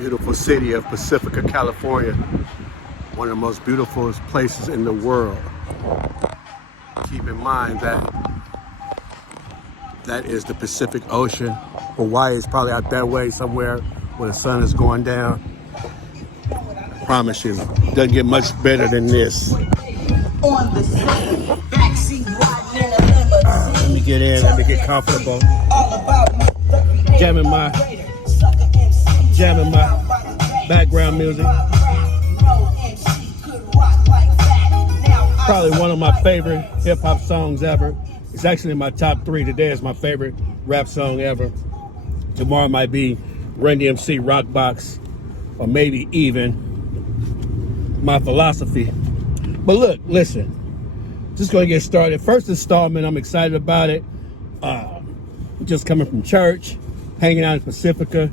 beautiful city of Pacifica, California. One of the most beautiful places in the world. Keep in mind that that is the Pacific Ocean. Hawaii is probably out that way somewhere where the sun is going down. I promise you, it doesn't get much better than this. Let me get in, let me get comfortable. Jamming my background music. Probably one of my favorite hip hop songs ever. It's actually in my top 3. Today is my favorite rap song ever. Tomorrow might be Run DMC Rock Box, or maybe even My Philosophy. But look, listen, just gonna get started. First installment, I'm excited about it. Just coming from church, hanging out in Pacifica,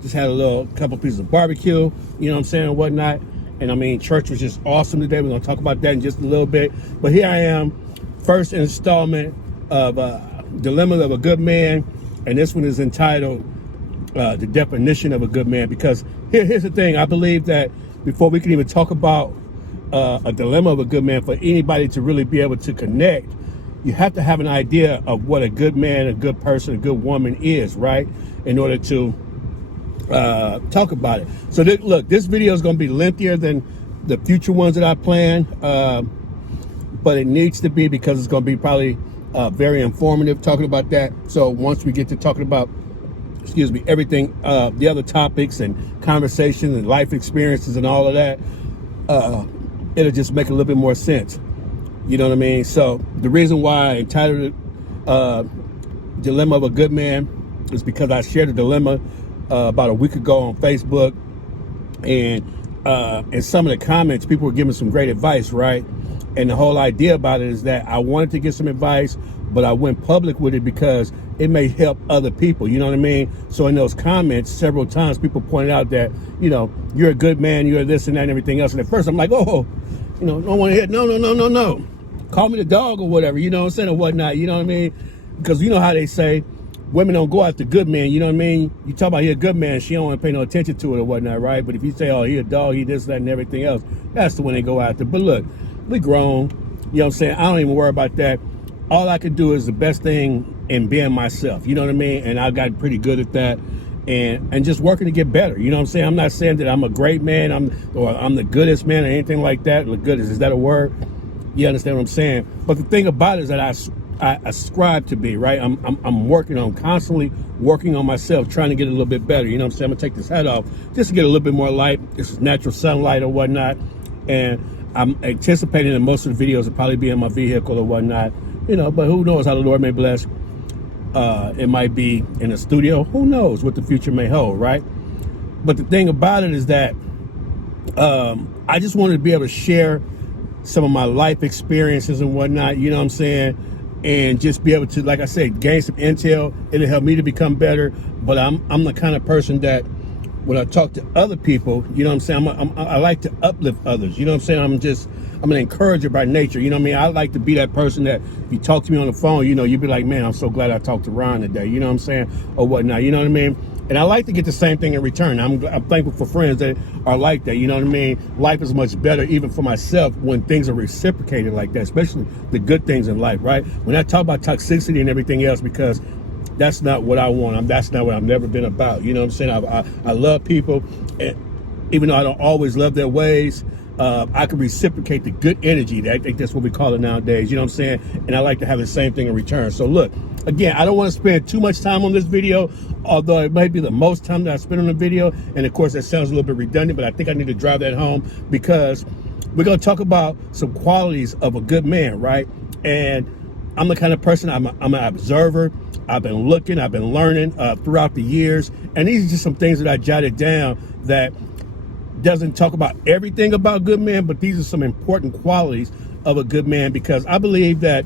just had a couple pieces of barbecue, you know what I'm saying, and whatnot. And I mean, church was just awesome today. We're gonna talk about that in just a little bit. But here I am, first installment of Dilemma of a Good Man. And this one is entitled The Definition of a Good Man. Because here's the thing, I believe that before we can even talk about a dilemma of a good man, for anybody to really be able to connect, you have to have an idea of what a good man, a good person, a good woman is, right? In order to talk about it. So look, this video is going to be lengthier than the future ones that I plan, but it needs to be, because it's going to be probably very informative talking about that. So once we get to talking about, everything, the other topics and conversations and life experiences and all of that, it'll just make a little bit more sense. You know what I mean? So the reason why I entitled it Dilemma of a Good Man is because I shared a dilemma about a week ago on Facebook, and in some of the comments, people were giving some great advice, right? And the whole idea about it is that I wanted to get some advice, but I went public with it because it may help other people, you know what I mean? So in those comments, several times people pointed out that, you know, you're a good man, you're this and that and everything else. And at first I'm like, oh, you know, don't want to hear, no. Call me the dog or whatever, you know what I'm saying, or whatnot, you know what I mean? Because you know how they say, women don't go after good men, you know what I mean? You talk about he a good man, she don't want to pay no attention to it or whatnot, right? But if you say, oh, he a dog, he this, that, and everything else, that's the one they go after. But look, we grown, you know what I'm saying? I don't even worry about that. All I can do is the best thing in being myself, you know what I mean? And I got pretty good at that, and just working to get better, you know what I'm saying? I'm not saying that I'm a great man, I'm the goodest man or anything like that. The goodest, is that a word? You understand what I'm saying? But the thing about it is that I ascribe to be, right? I'm working on, constantly working on myself, trying to get a little bit better, you know what I'm saying? I'm gonna take this hat off just to get a little bit more light. This is natural sunlight or whatnot, and I'm anticipating that most of the videos will probably be in my vehicle or whatnot, you know, but who knows how the Lord may bless. It might be in a studio. Who knows what the future may hold, right? But the thing about it is that I just wanted to be able to share some of my life experiences and whatnot, you know what I'm saying? And just be able to, like I said, gain some intel. It'll help me to become better. But I'm the kind of person that when I talk to other people, you know what I'm saying, I like to uplift others, you know what I'm saying? I'm an encourager by nature, you know what I mean? I like to be that person that if you talk to me on the phone, you know, you'd be like, man, I'm so glad I talked to Ron today, you know what I'm saying, or whatnot, you know what I mean? And I like to get the same thing in return. I'm thankful for friends that are like that, you know what I mean? Life is much better, even for myself, when things are reciprocated like that, especially the good things in life, right? When I talk about toxicity and everything else, because that's not what I want. That's not what I've never been about. You know what I'm saying? I love people, and even though I don't always love their ways, I can reciprocate the good energy. I think that's what we call it nowadays. You know what I'm saying? And I like to have the same thing in return. So look, again, I don't want to spend too much time on this video, although it might be the most time that I spend on the video. And of course, that sounds a little bit redundant, but I think I need to drive that home, because we're going to talk about some qualities of a good man, right? And I'm the kind of person, I'm an observer. I've been looking, I've been learning throughout the years. And these are just some things that I jotted down that doesn't talk about everything about good men, but these are some important qualities of a good man, because I believe that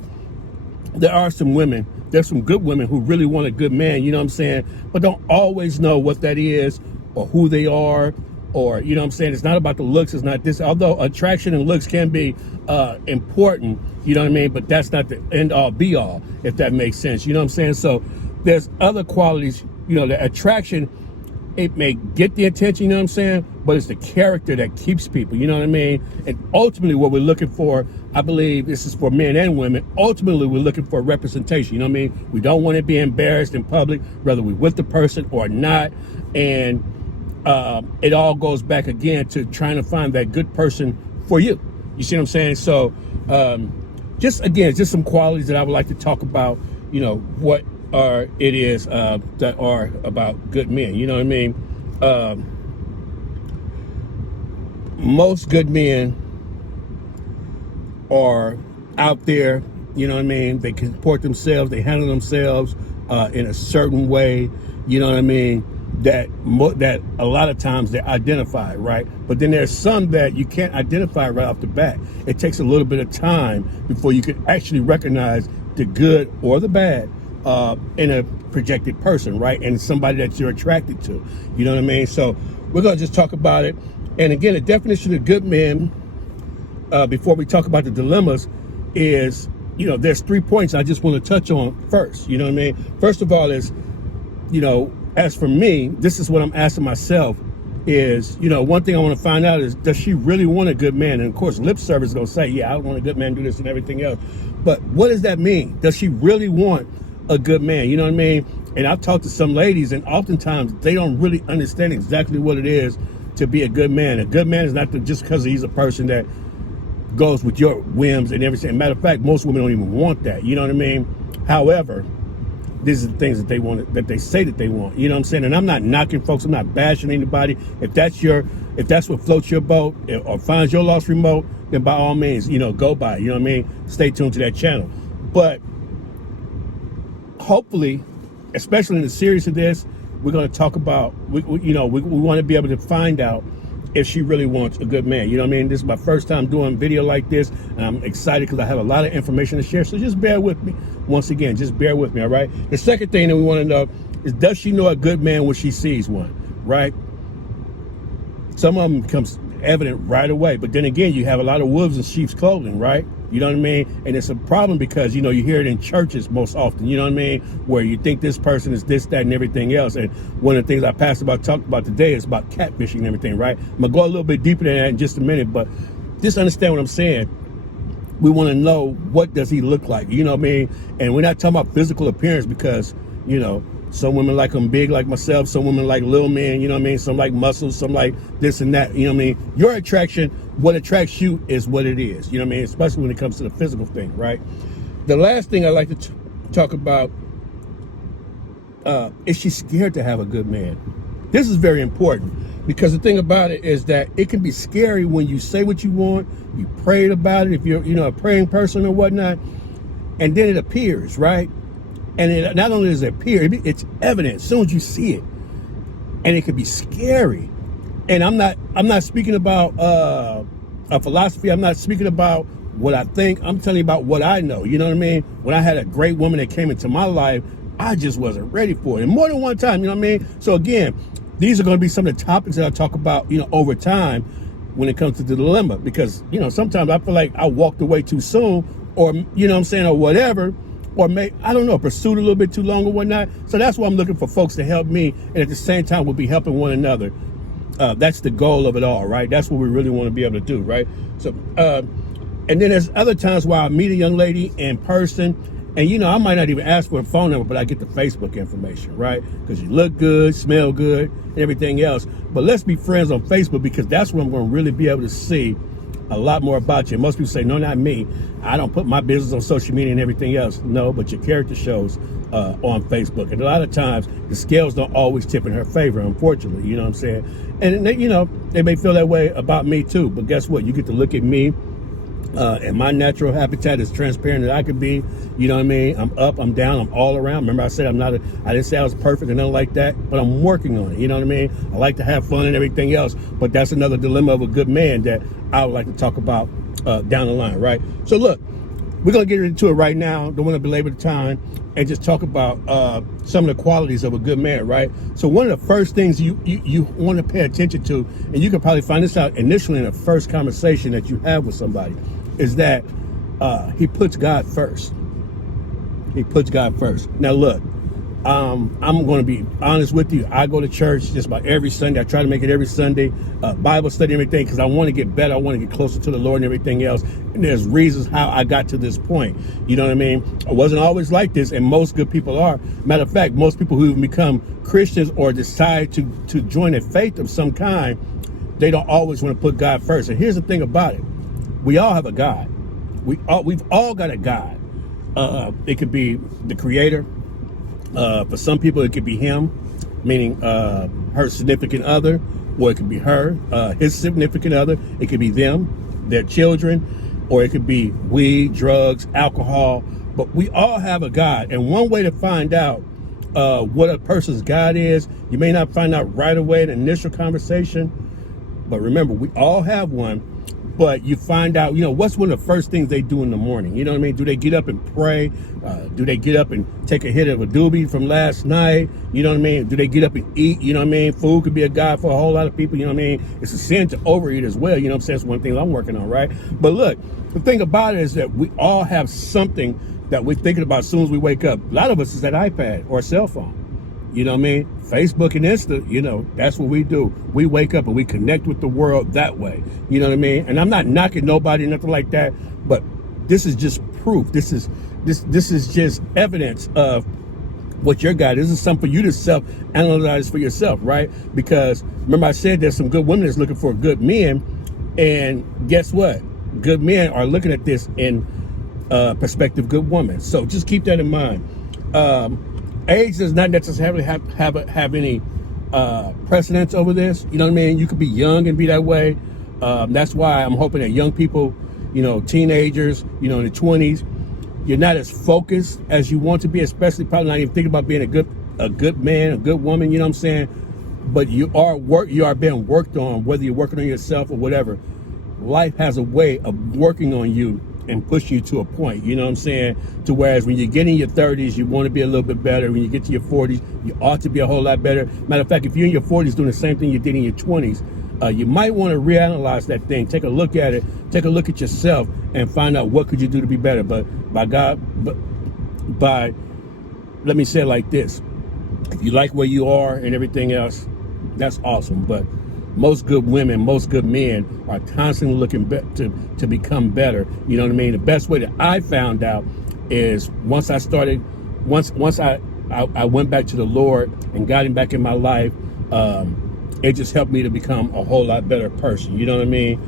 there are some women, there's some good women who really want a good man, you know what I'm saying, but don't always know what that is or who they are, or, you know what I'm saying, it's not about the looks, it's not this, although attraction and looks can be important, you know what I mean, but that's not the end all be all, if that makes sense, you know what I'm saying? So there's other qualities, you know, the attraction it may get the attention, you know what I'm saying? But it's the character that keeps people, you know what I mean? And ultimately what we're looking for, I believe this is for men and women, ultimately we're looking for representation, you know what I mean? We don't want to be embarrassed in public, whether we're with the person or not. And it all goes back again to trying to find that good person for you. You see what I'm saying? So just some qualities that I would like to talk about, you know, what it is that are about good men, you know what I mean? Most good men are out there, you know what I mean? They comport themselves, they handle themselves in a certain way, you know what I mean? That a lot of times they're identified, right? But then there's some that you can't identify right off the bat. It takes a little bit of time before you can actually recognize the good or the bad in a projected person, right? And somebody that you're attracted to, you know what I mean? So we're gonna just talk about it. And again, the definition of good men, before we talk about the dilemmas, is, you know, there's 3 points I just want to touch on first, you know what I mean? First of all is, you know, as for me, this is what I'm asking myself is, you know, one thing I want to find out is, does she really want a good man? And of course, lip service is going to say, yeah, I want a good man to do this and everything else. But what does that mean? Does she really want a good man? You know what I mean? And I've talked to some ladies, and oftentimes they don't really understand exactly what it is to be a good man. A good man is not just because he's a person that goes with your whims and everything. Matter of fact, most women don't even want that. You know what I mean? However, these are the things that they want, that they say that they want. You know what I'm saying? And I'm not knocking folks. I'm not bashing anybody. If that's what floats your boat or finds your lost remote, then by all means, you know, go by it. You know what I mean? Stay tuned to that channel. But hopefully, especially in the series of this, we're going to talk about, we want to be able to find out if she really wants a good man. You know what I mean? This is my first time doing a video like this, and I'm excited because I have a lot of information to share. So just bear with me. Once again, just bear with me, all right? The second thing that we want to know is, does she know a good man when she sees one, right? Some of them becomes evident right away, but then again, you have a lot of wolves in sheep's clothing, right? You know what I mean? And it's a problem because, you know, you hear it in churches most often, you know what I mean? Where you think this person is this, that, and everything else. And one of the things I talked about today is about catfishing and everything, right? I'm gonna go a little bit deeper than that in just a minute, but just understand what I'm saying. We want to know, what does he look like? You know what I mean? And we're not talking about physical appearance because, you know, some women like them big like myself. Some women like little men, you know what I mean? Some like muscles, some like this and that, you know what I mean? Your attraction, what attracts you is what it is, you know what I mean? Especially when it comes to the physical thing, right? The last thing I like to talk about, is she scared to have a good man? This is very important because the thing about it is that it can be scary when you say what you want, you prayed about it, if you're, you know, a praying person or whatnot, and then it appears, right? And it not only does it appear, it's evident as soon as you see it, and it can be scary. And I'm not speaking about a philosophy. I'm not speaking about what I think. I'm telling you about what I know. You know what I mean? When I had a great woman that came into my life, I just wasn't ready for it. And more than one time, you know what I mean? So again, these are going to be some of the topics that I talk about, you know, over time when it comes to the dilemma. Because, you know, sometimes I feel like I walked away too soon, or, you know what I'm saying, or whatever. Or I don't know, pursued a little bit too long or whatnot. So that's why I'm looking for folks to help me, and at the same time we'll be helping one another. That's the goal of it all, right? That's what we really want to be able to do, right? So, and then there's other times where I meet a young lady in person, and, you know, I might not even ask for a phone number, but I get the Facebook information, right? Because you look good, smell good, and everything else. But let's be friends on Facebook, because that's where I'm going to really be able to see a lot more about you. Most people say, no, not me. I don't put my business on social media and everything else. No, but your character shows on Facebook. And a lot of times the scales don't always tip in her favor, unfortunately, you know what I'm saying? And they, you know, they may feel that way about me too, but guess what? You get to look at me and my natural habitat is transparent as I could be. You know what I mean? I'm up, I'm down, I'm all around. Remember I said I didn't say I was perfect and nothing like that, but I'm working on it. You know what I mean? I like to have fun and everything else, but that's another dilemma of a good man that I would like to talk about down the line, right? So look, we're going to get into it right now. Don't want to belabor the time and just talk about some of the qualities of a good man, right? So one of the first things you want to pay attention to, and you can probably find this out initially in the first conversation that you have with somebody, is that he puts God first. He puts God first. Now look, I'm going to be honest with you. I go to church just about every Sunday. I try to make it every Sunday, Bible study and everything, because I want to get better. I want to get closer to the Lord and everything else. And there's reasons how I got to this point. You know what I mean? I wasn't always like this, and most good people are. Matter of fact, most people who become Christians or decide to join a faith of some kind, they don't always want to put God first. And here's the thing about it. We all have a God. We've all got a God. It could be the Creator. For some people, it could be him, meaning her significant other, or it could be her, his significant other. It could be them, their children, or it could be weed, drugs, alcohol. But we all have a God. And one way to find out what a person's God is, you may not find out right away in the initial conversation, but remember, we all have one. But you find out, what's one of the first things they do in the morning? You know what I mean? Do they get up and pray? Do they get up and take a hit of a doobie from last night? You know what I mean? Do they get up and eat? You know what I mean? Food could be a God for a whole lot of people. You know what I mean? It's a sin to overeat as well. You know what I'm saying? That's one thing I'm working on, right? But look, the thing about it is that we all have something that we're thinking about as soon as we wake up. A lot of us is that iPad or cell phone. You know what I mean? Facebook and Insta, that's what we do. We wake up and we connect with the world that way. You know what I mean? And I'm not knocking nobody, nothing like that, but this is just proof. This is just evidence of what your God is. This is something for you to self-analyze for yourself, right? Because remember I said there's some good women that's looking for good men, and guess what? Good men are looking at this in perspective good woman. So just keep that in mind. Age does not necessarily have any precedence over this. You know what I mean? You could be young and be that way. That's why I'm hoping that young people, teenagers, in the 20s, you're not as focused as you want to be, especially probably not even thinking about being a good man, a good woman. You know what I'm saying? But you are being worked on, whether you're working on yourself or whatever. Life has a way of working on you and push you to a point, you know what I'm saying? To whereas when you get in your 30s, you want to be a little bit better. When you get to your 40s, you ought to be a whole lot better. Matter of fact, if you're in your 40s doing the same thing you did in your 20s, you might want to reanalyze that thing. Take a look at it. Take a look at yourself and find out what could you do to be better. But let me say it like this. If you like where you are and everything else, that's awesome. But most good women, most good men are constantly looking to become better. You know what I mean? The best way that I found out is once I went back to the Lord and got him back in my life, it just helped me to become a whole lot better person. You know what I mean?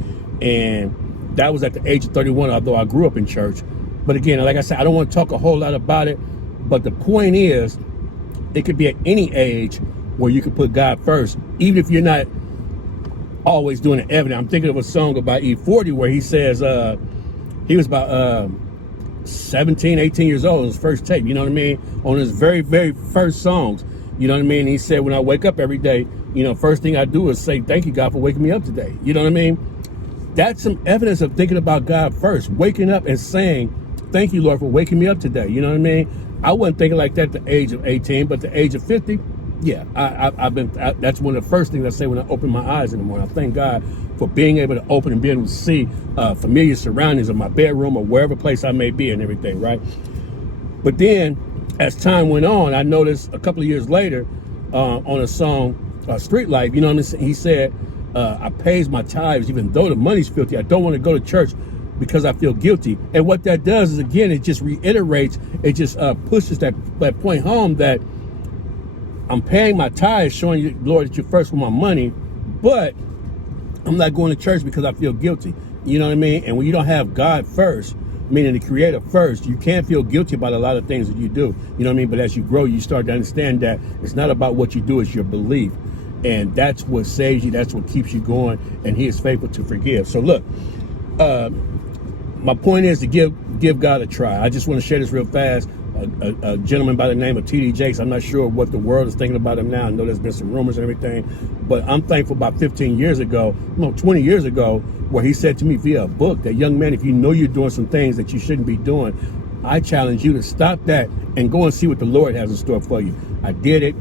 And that was at the age of 31, although I grew up in church. But again, like I said, I don't want to talk a whole lot about it. But the point is, it could be at any age where you can put God first, even if you're not always doing it evident. I'm thinking of a song about E40 where he says he was about 17, 18 years old, his first tape, you know what I mean? On his very, very first songs, you know what I mean? He said, when I wake up every day, first thing I do is say, thank you, God, for waking me up today. You know what I mean? That's some evidence of thinking about God first, waking up and saying, thank you, Lord, for waking me up today. You know what I mean? I wasn't thinking like that at the age of 18, but at the age of 50, yeah, that's one of the first things I say when I open my eyes in the morning. I thank God for being able to open and being able to see familiar surroundings of my bedroom or wherever place I may be and everything, right? But then, as time went on, I noticed a couple of years later on a song, Street Life, you know what I'm saying? He said, I pays my tithes even though the money's filthy. I don't want to go to church because I feel guilty. And what that does is, again, it just reiterates, it just pushes that point home that I'm paying my tithes, showing you, Lord, that you're first with my money, but I'm not going to church because I feel guilty. You know what I mean? And when you don't have God first, meaning the Creator first, you can't feel guilty about a lot of things that you do. You know what I mean? But as you grow, you start to understand that it's not about what you do, it's your belief. And that's what saves you. That's what keeps you going. And he is faithful to forgive. So look, my point is to give God a try. I just want to share this real fast. A gentleman by the name of T.D. Jakes. I'm not sure what the world is thinking about him now. I know there's been some rumors and everything, but I'm thankful about 20 years ago, where he said to me via a book that, young man, if you know you're doing some things that you shouldn't be doing, I challenge you to stop that and go and see what the Lord has in store for you. I did it.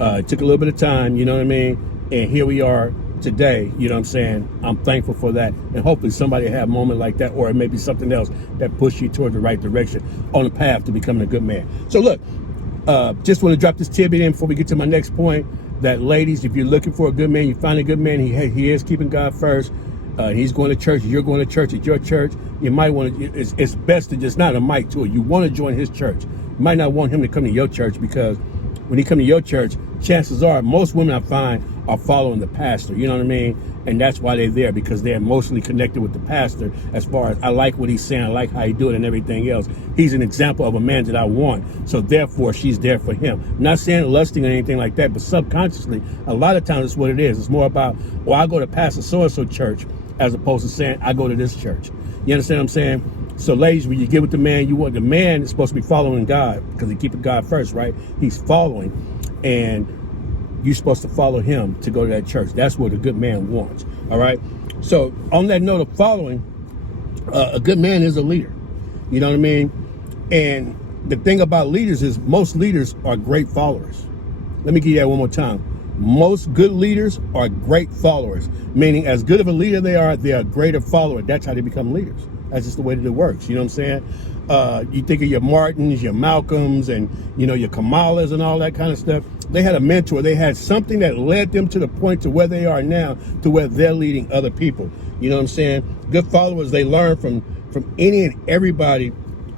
It took a little bit of time, you know what I mean? And here we are today, you know what I'm saying? I'm thankful for that. And hopefully somebody have a moment like that, or it may be something else that pushes you toward the right direction on the path to becoming a good man. So look, Just want to drop this tidbit in before we get to my next point, that ladies, if you're looking for a good man, you find a good man, he is keeping God first. He's going to church, you're going to church at your church. You might want to, it's best to just not a mic to it. You want to join his church. You might not want him to come to your church, because when he come to your church, chances are most women I find are following the pastor. You know what I mean? And that's why they're there, because they're emotionally connected with the pastor. As far as, I like what he's saying, I like how he do it and everything else. He's an example of a man that I want. So therefore, she's there for him. I'm not saying lusting or anything like that, but subconsciously, a lot of times it's what it is. It's more about, well, I go to Pastor so-and-so church, as opposed to saying, I go to this church. You understand what I'm saying? So ladies, when you get with the man, you want, the man is supposed to be following God, because he keeping God first, right? He's following, and you're supposed to follow him to go to that church. That's what a good man wants. All right. So on that note of following, a good man is a leader. You know what I mean? And the thing about leaders is most leaders are great followers. Let me give you that one more time. Most good leaders are great followers, meaning as good of a leader they are a greater follower. That's how they become leaders. That's just the way that it works. You know what I'm saying? You think of your Martins, your Malcolms, and, you know, your Kamalas and all that kind of stuff. They had a mentor. They had something that led them to the point to where they are now, to where they're leading other people. You know what I'm saying? Good followers, they learn from any and everybody.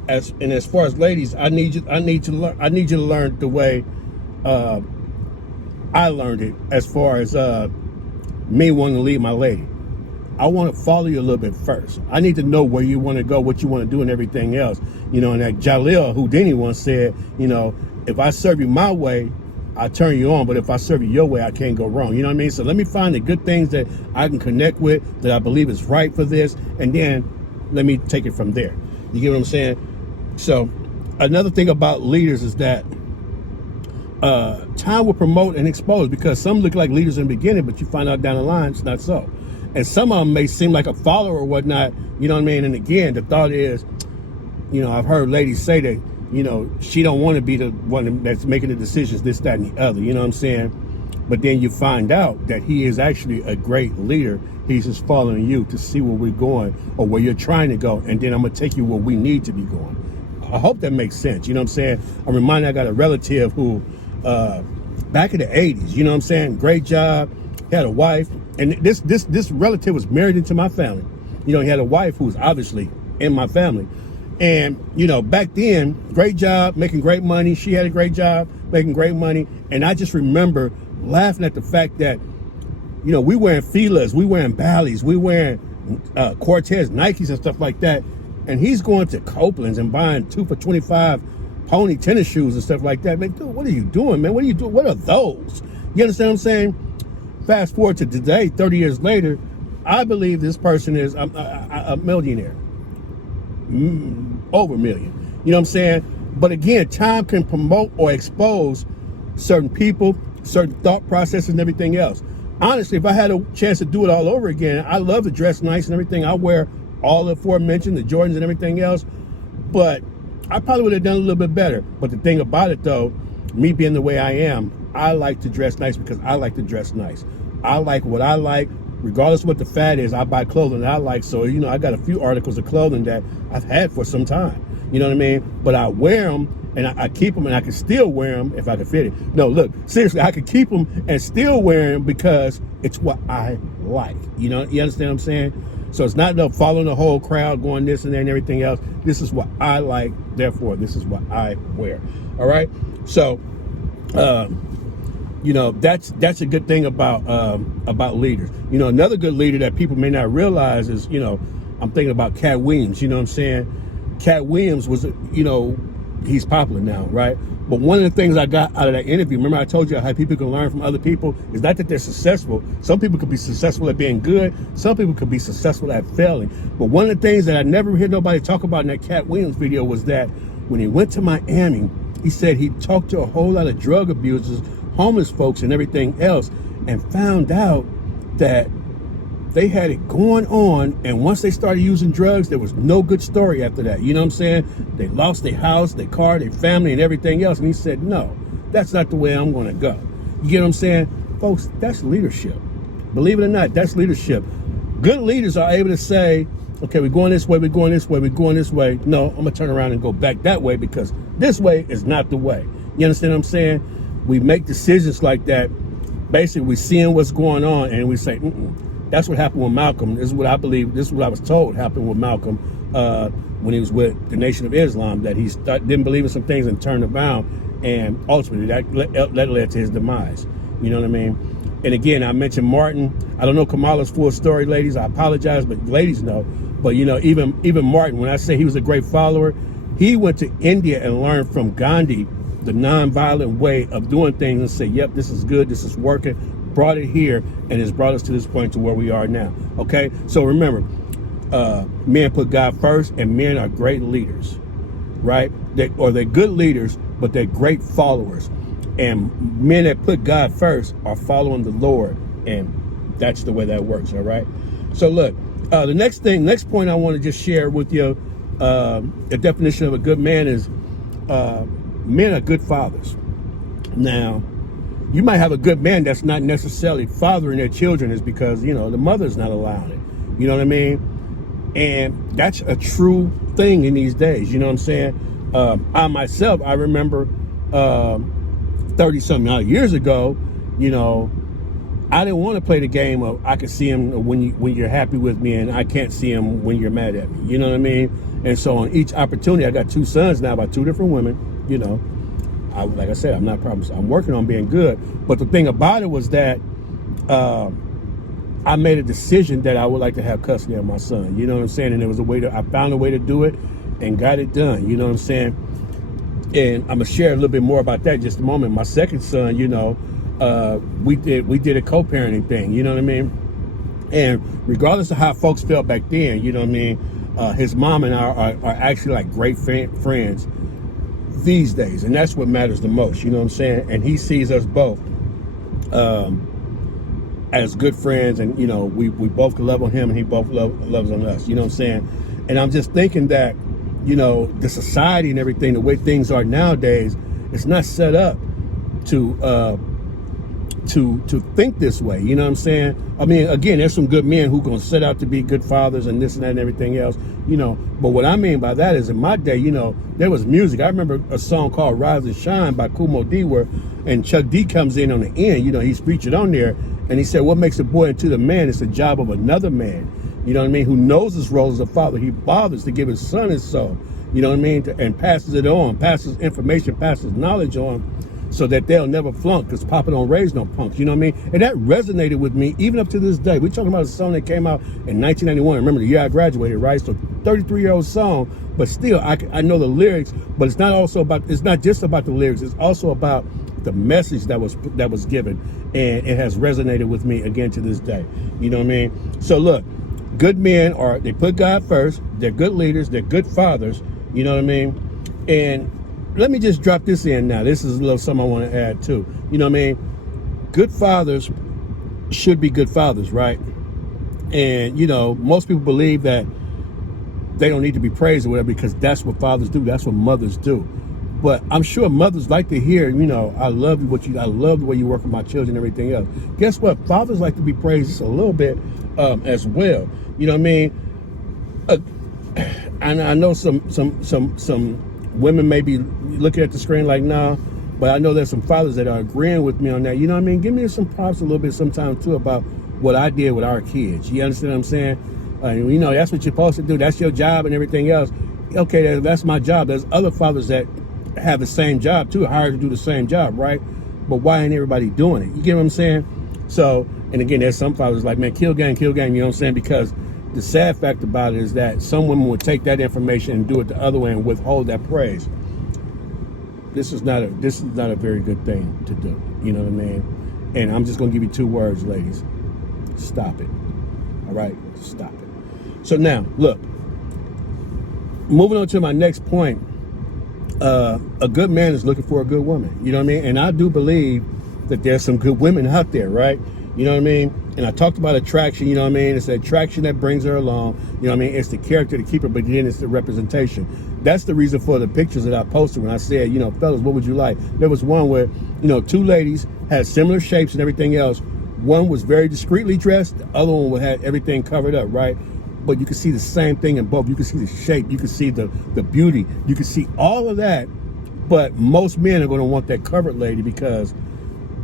As far as ladies, I need you to learn the way I learned it, as far as me wanting to lead my lady. I want to follow you a little bit first. I need to know where you want to go, what you want to do, and everything else. You know, and that Jalil Houdini once said, you know, if I serve you my way, I turn you on, but if I serve you your way, I can't go wrong. You know what I mean? So let me find the good things that I can connect with, that I believe is right for this, and then let me take it from there. You get what I'm saying? So another thing about leaders is that time will promote and expose, because some look like leaders in the beginning, but you find out down the line it's not so. And some of them may seem like a follower or whatnot, you know what I mean? And again, the thought is, you know, I've heard ladies say that, you know, she don't want to be the one that's making the decisions, this, that, and the other, you know what I'm saying? But then you find out that he is actually a great leader. He's just following you to see where we're going, or where you're trying to go, and then I'm going to take you where we need to be going. I hope that makes sense, you know what I'm saying? I'm reminded, I got a relative who, back in the 80s, you know what I'm saying? Great job, had a wife, and this relative was married into my family. You know, he had a wife who was obviously in my family. And, you know, back then, great job, making great money. She had a great job, making great money. And I just remember laughing at the fact that, you know, we wearing Filas, we wearing Bally's, we wearing Cortez, Nikes and stuff like that. And he's going to Copeland's and buying 2 for $25 pony tennis shoes and stuff like that. Man, dude, what are you doing, man? What are you doing? What are those? You understand what I'm saying? Fast forward to today, 30 years later, I believe this person is a millionaire. Over a million. You know what I'm saying? But again, time can promote or expose certain people, certain thought processes, and everything else. Honestly, if I had a chance to do it all over again, I love to dress nice and everything. I wear all the aforementioned, the Jordans and everything else. But I probably would have done a little bit better. But the thing about it, though, me being the way I am, I like to dress nice because I like to dress nice. I like what I like. Regardless of what the fad is, I buy clothing that I like. So, you know, I got a few articles of clothing that I've had for some time. You know what I mean? But I wear them, and I keep them, and I can still wear them if I can fit it. No, look, seriously, I can keep them and still wear them because it's what I like. You know, you understand what I'm saying? So it's not enough following the whole crowd, going this and that and everything else. This is what I like. Therefore, this is what I wear. All right? So, you know, that's a good thing about leaders. You know, another good leader that people may not realize is, you know, I'm thinking about Cat Williams. You know what I'm saying? Cat Williams was, you know, he's popular now, right? But one of the things I got out of that interview, remember I told you how people can learn from other people, is not that they're successful. Some people could be successful at being good. Some people could be successful at failing. But one of the things that I never heard nobody talk about in that Cat Williams video was that when he went to Miami, he said he talked to a whole lot of drug abusers, homeless folks, and everything else, and found out that they had it going on, and once they started using drugs, there was no good story after that. You know what I'm saying? They lost their house, their car, their family, and everything else. And he said, no, that's not the way I'm going to go. You get what I'm saying? Folks, that's leadership. Believe it or not, that's leadership. Good leaders are able to say, okay, we're going this way, we're going this way, we're going this way. No, I'm going to turn around and go back that way because this way is not the way. You understand what I'm saying? We make decisions like that. Basically, we seeing what's going on, and we say, that's what happened with Malcolm. This is what I believe. This is what I was told happened with Malcolm when he was with the Nation of Islam, that he didn't believe in some things and turned around, and ultimately that led to his demise. You know what I mean? And again, I mentioned Martin. I don't know Kamala's full story, ladies. I apologize, but ladies know. But you know, even Martin, when I say he was a great follower, he went to India and learned from Gandhi the non-violent way of doing things and say, yep, this is good, this is working, brought it here, and it's brought us to this point to where we are now. Okay, so remember, men put God first, and men are great leaders, right? They're good leaders, but they're great followers. And men that put God first are following the Lord, and that's the way that works. All right. So look, the next point I want to just share with you, the definition of a good man is men are good fathers. Now, you might have a good man that's not necessarily fathering their children, is because, you know, the mother's not allowing it. You know what I mean? And that's a true thing in these days. You know what I'm saying? I myself, I remember 30-something odd years ago, you know, I didn't want to play the game of I can see him when you're happy with me, and I can't see him when you're mad at me. You know what I mean? And so on each opportunity, I got 2 sons now by 2 different women. You know, like I said, I'm not promised. I'm working on being good. But the thing about it was that I made a decision that I would like to have custody of my son. You know what I'm saying? And there was I found a way to do it and got it done. You know what I'm saying? And I'm gonna share a little bit more about that in just a moment. My second son, you know, we did a co-parenting thing. You know what I mean? And regardless of how folks felt back then, you know what I mean, his mom and I are actually like great friends these days, and that's what matters the most. You know what I'm saying? And he sees us both as good friends, and you know, we both love on him, and he both loves on us. You know what I'm saying? And I'm just thinking that, you know, the society and everything, the way things are nowadays, it's not set up to think this way. You know what I'm saying? I mean, again, there's some good men who gonna set out to be good fathers and this and that and everything else, you know. But what I mean by that is, in my day, you know, there was music. I remember a song called Rise and Shine by Kumo D, and Chuck D comes in on the end, you know, he's featured on there, and he said, what makes a boy into the man is the job of another man. You know what I mean? Who knows his role as a father. He bothers to give his son his soul. You know what I mean? And passes it on, passes information, passes knowledge on, so that they'll never flunk, because Papa don't raise no punks. You know what I mean? And that resonated with me even up to this day. We're talking about a song that came out in 1991. Remember, the year I graduated, right? So 33-year-old song, but still, I know the lyrics. But it's not just about the lyrics. It's also about the message that was given, and it has resonated with me again to this day. You know what I mean? So look, good men they put God first. They're good leaders. They're good fathers. You know what I mean? And let me just drop this in now. This is a little something I want to add too. You know what I mean? Good fathers should be good fathers, right? And, you know, most people believe that they don't need to be praised or whatever, because that's what fathers do. That's what mothers do. But I'm sure mothers like to hear, you know, I love I love the way you work with my children and everything else. Guess what? Fathers like to be praised just a little bit as well. You know what I mean? And I know some women may be looking at the screen like, nah, but I know there's some fathers that are agreeing with me on that. You know what I mean? Give me some props a little bit sometimes too about what I did with our kids. You understand what I'm saying? You know, that's what you're supposed to do. That's your job and everything else. Okay, that's my job. There's other fathers that have the same job too, hired to do the same job, right? But why ain't everybody doing it? You get what I'm saying? So, and again, there's some fathers like, man, kill game, you know what I'm saying? Because the sad fact about it is that some women would take that information and do it the other way and withhold that praise. This is not a very good thing to do. You know what I mean? And I'm just gonna give you 2 words, ladies. Stop it. All right? Stop it. So now, look, moving on to my next point. A good man is looking for a good woman. You know what I mean? And I do believe that there's some good women out there, right? You know what I mean? And I talked about attraction, you know what I mean? It's the attraction that brings her along. You know what I mean? It's the character to keep her, but then it's the representation. That's the reason for the pictures that I posted when I said, you know, fellas, what would you like? There was one where, you know, 2 ladies had similar shapes and everything else. One was very discreetly dressed. The other one had everything covered up, right? But you can see the same thing in both. You can see the shape. You can see the beauty. You can see all of that. But most men are going to want that covered lady because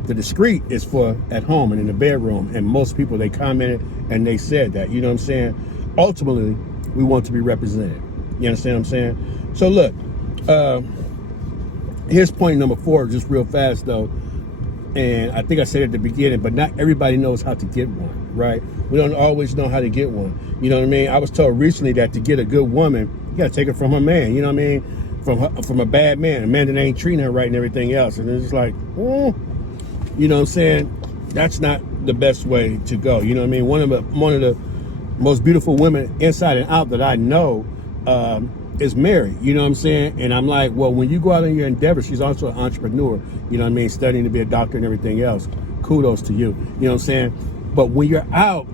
the discreet is for at home and in the bedroom. And most people, they commented and they said that, you know what I'm saying? Ultimately, we want to be represented. You understand what I'm saying? So look, here's point number 4, just real fast though. And I think I said it at the beginning, but not everybody knows how to get one, right? We don't always know how to get one. You know what I mean? I was told recently that to get a good woman, you got to take it from her man. You know what I mean? From a bad man, a man that ain't treating her right and everything else. And it's like, you know what I'm saying? That's not the best way to go. You know what I mean? One of the most beautiful women inside and out that I know is married. You know what I'm saying? And I'm like, well, when you go out on your endeavors, she's also an entrepreneur. You know what I mean? Studying to be a doctor and everything else. Kudos to you. You know what I'm saying? But when you're out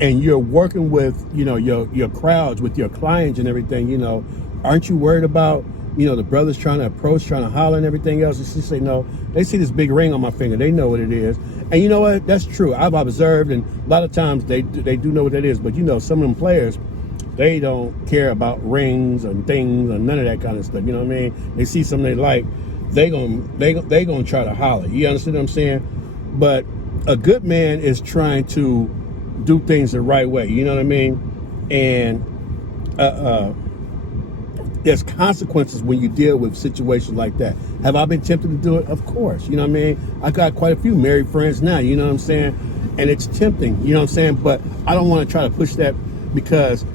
and you're working with, you know, your crowds, with your clients and everything, you know, aren't you worried about, you know, the brothers trying to approach, trying to holler and everything else? And she say, no, they see this big ring on my finger. They know what it is. And you know what? That's true. I've observed, and a lot of times they do know what that is. But, you know, some of them players, they don't care about rings and things and none of that kind of stuff. You know what I mean? They see something they like, they gonna try to holler. You understand what I'm saying? But a good man is trying to do things the right way. You know what I mean? And there's consequences when you deal with situations like that. Have I been tempted to do it? Of course. You know what I mean? I got quite a few married friends now. You know what I'm saying? And it's tempting. You know what I'm saying? But I don't want to try to push that because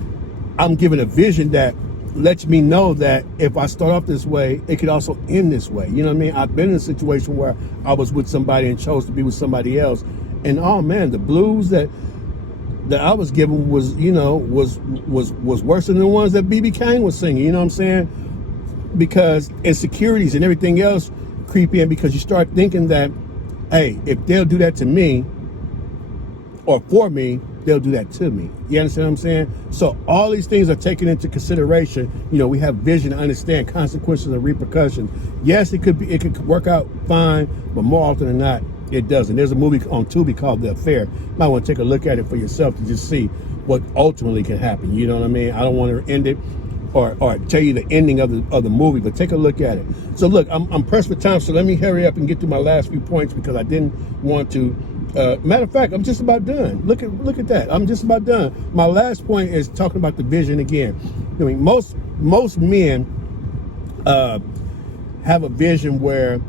I'm given a vision that lets me know that if I start off this way, it could also end this way. You know what I mean? I've been in a situation where I was with somebody and chose to be with somebody else. And oh man, the blues that I was given was, you know, was worse than the ones that B.B. King was singing. You know what I'm saying? Because insecurities and everything else creep in because you start thinking that, hey, if they'll do that to me or for me, they'll do that to me. You understand what I'm saying? So all these things are taken into consideration. You know, we have vision to understand consequences and repercussions. Yes, it could work out fine, but more often than not, it doesn't. There's a movie on Tubi called The Affair. You might want to take a look at it for yourself to just see what ultimately can happen. You know what I mean? I don't want to end it or tell you the ending of the movie, but take a look at it. So look, I'm pressed for time, so let me hurry up and get through my last few points because I didn't want to. Matter of fact, I'm just about done. Look at that. I'm just about done. My last point is talking about the vision again. I mean, most men have a vision where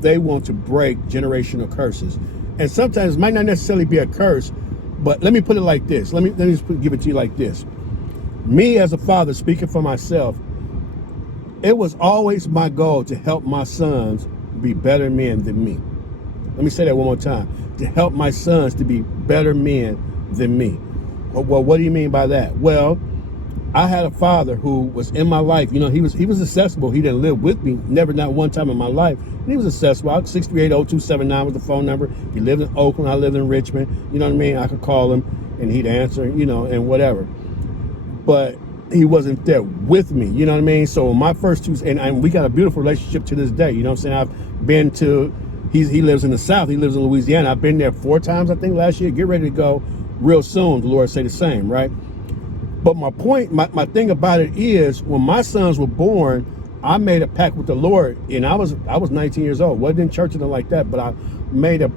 they want to break generational curses, and sometimes it might not necessarily be a curse. But let me put it like this. Let me just give it to you like this. Me as a father, speaking for myself, it was always my goal to help my sons be better men than me. Let me say that one more time. To help my sons to be better men than me. Well, what do you mean by that? Well, I had a father who was in my life. You know, he was accessible. He didn't live with me, never, not one time in my life. And he was accessible. 638-0279 was the phone number. He lived in Oakland. I lived in Richmond. You know what I mean? I could call him and he'd answer, you know, and whatever. But he wasn't there with me. You know what I mean? So my first two, and we got a beautiful relationship to this day. You know what I'm saying? I've been to, he lives in the South. He lives in Louisiana. I've been there 4 times, I think, last year. Get ready to go real soon. The Lord say the same, right? But my point, my thing about it is, when my sons were born, I made a pact with the Lord, and I was 19 years old. Wasn't in church or nothing like that, but I made a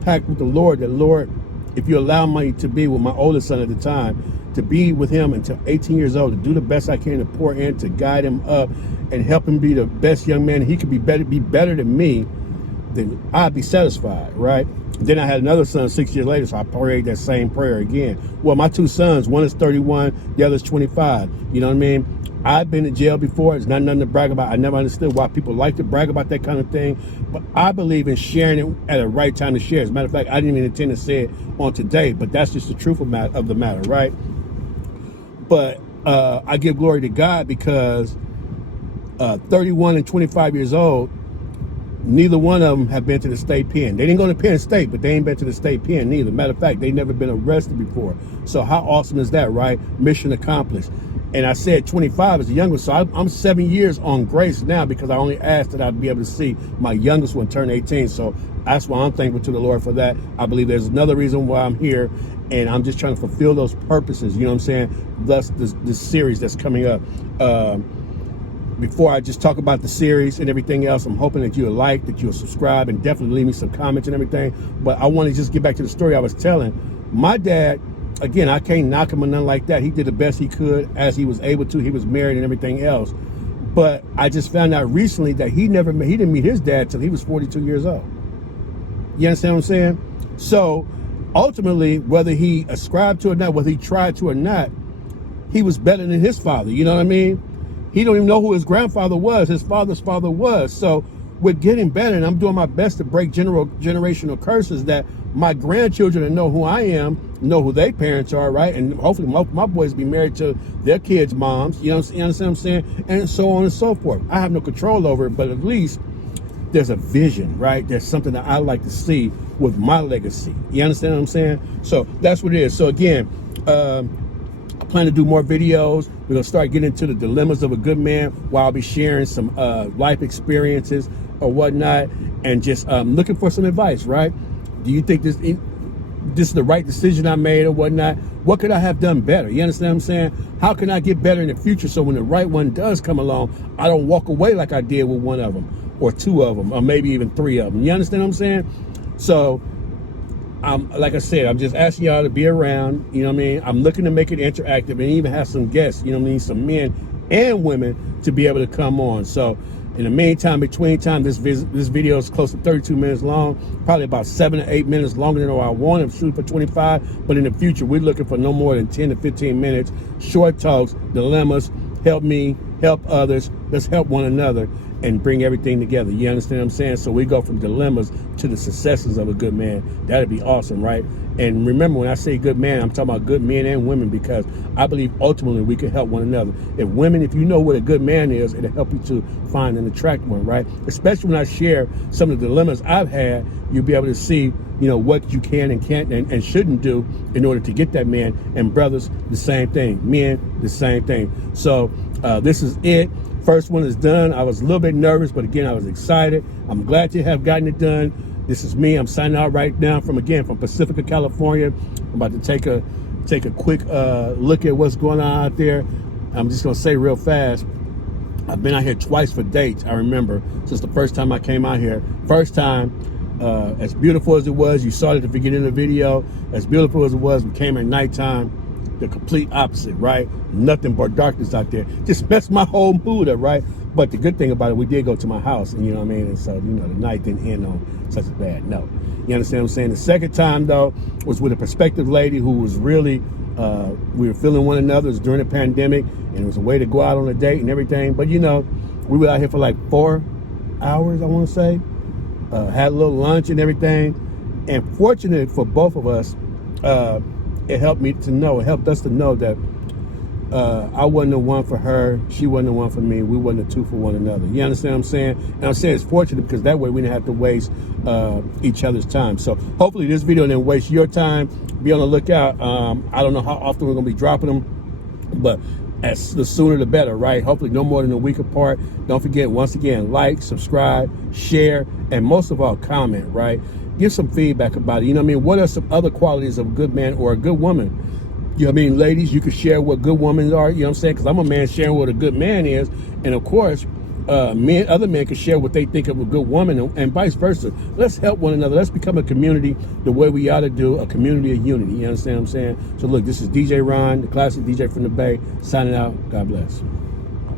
pact with the Lord that, Lord, if you allow me to be with my oldest son at the time, to be with him until 18 years old, to do the best I can to pour in, to guide him up, and help him be the best young man he could be better than me, then I'd be satisfied, right? Then I had another son 6 years later, so I prayed that same prayer again. Well, my 2 sons, one is 31, the other is 25. You know what I mean? I've been in jail before. It's not nothing to brag about. I never understood why people like to brag about that kind of thing. But I believe in sharing it at a right time to share. As a matter of fact, I didn't even intend to say it on today, but that's just the truth of the matter, right? But I give glory to God because 31 and 25 years old, neither one of them have been to the state pen. They didn't go to Penn State, but they ain't been to the state pen neither. Matter of fact, they never been arrested before. So how awesome is that, right? Mission accomplished. And I said 25 is the youngest, so I'm 7 years on grace now because I only asked that I'd be able to see my youngest one turn 18. So that's why I'm thankful to the Lord for that. I believe there's another reason why I'm here, and I'm just trying to fulfill those purposes. You know what I'm saying? Thus, this series that's coming up. before I just talk about the series and everything else, I'm hoping that you'll like, that you'll subscribe, and definitely leave me some comments and everything. But I want to just get back to the story I was telling. My dad, again, I can't knock him or nothing like that. He did the best he could as he was able to. He was married and everything else. But I just found out recently that he didn't meet his dad till he was 42 years old. You understand what I'm saying? So ultimately, whether he ascribed to it or not, whether he tried to or not, he was better than his father. You know what I mean? He don't even know who his grandfather was. His father's father was. So we're getting better, and I'm doing my best to break generational curses that my grandchildren that know who I am, know who their parents are, right? And hopefully my boys be married to their kids' moms. You understand what I'm saying? And so on and so forth. I have no control over it, but at least there's a vision, right? There's something that I like to see with my legacy. You understand what I'm saying? So that's what it is. So again, I plan to do more videos. We're going to start getting into the dilemmas of a good man while I'll be sharing some life experiences or whatnot, and just looking for some advice, right? Do you think this is the right decision I made or whatnot? What could I have done better? You understand what I'm saying? How can I get better in the future so when the right one does come along, I don't walk away like I did with one of them or two of them or maybe even three of them. You understand what I'm saying? So like I said, I'm just asking y'all to be around, you know what I mean? I'm looking to make it interactive and even have some guests, you know what I mean? Some men and women to be able to come on. So in the meantime, between time, this video is close to 32 minutes long, probably about 7 to 8 minutes longer than I want. I'm shooting for 25, but in the future, we're looking for no more than 10 to 15 minutes, short talks, dilemmas, help me, help others, let's help one another and bring everything together. You understand what I'm saying? So we go from dilemmas to the successes of a good man. That'd be awesome, right? And remember, when I say good man, I'm talking about good men and women, because I believe ultimately we can help one another. If you know what a good man is, it'll help you to find and attract one, right? Especially when I share some of the dilemmas I've had, you'll be able to see, you know, what you can and can't and shouldn't do in order to get that man. And brothers, the same thing. Men, the same thing. So this is it. First one is done. I was a little bit nervous, but again, I was excited. I'm glad to have gotten it done. This is me. I'm signing out right now from Pacifica, California. I'm about to take a quick look at what's going on out there. I'm just gonna say real fast, I've been out here twice for dates. I remember since the first time I came out here. First time, as beautiful as it was, you saw it at the beginning of the video. As beautiful as it was, we came at nighttime. The complete opposite, right? Nothing but darkness out there. Just messed my whole mood up, right? But the good thing about it, we did go to my house, and you know what I mean? And so, you know, the night didn't end on such a bad note. You understand what I'm saying? The second time, though, was with a prospective lady who was really, we were feeling one another. It was during the pandemic, and it was a way to go out on a date and everything. But, you know, we were out here for like 4 hours, I want to say. Had a little lunch and everything. And fortunate for both of us, it helped us to know that I wasn't the one for her, she wasn't the one for me, we wasn't the two for one another. You understand what I'm saying? And I'm saying it's fortunate because that way we didn't have to waste each other's time. So hopefully this video didn't waste your time. Be on the lookout. I don't know how often we're going to be dropping them, but the sooner the better, right? Hopefully no more than a week apart. Don't forget, once again, like, subscribe, share, and most of all, comment, right? Give some feedback about it. You know what I mean? What are some other qualities of a good man or a good woman? You know what I mean? Ladies, you can share what good women are. You know what I'm saying? Because I'm a man sharing what a good man is. And of course, other men can share what they think of a good woman, and vice versa. Let's help one another. Let's become a community the way we ought to do, a community of unity. You understand what I'm saying? So look, this is DJ Ron, the classic DJ from the Bay, signing out. God bless.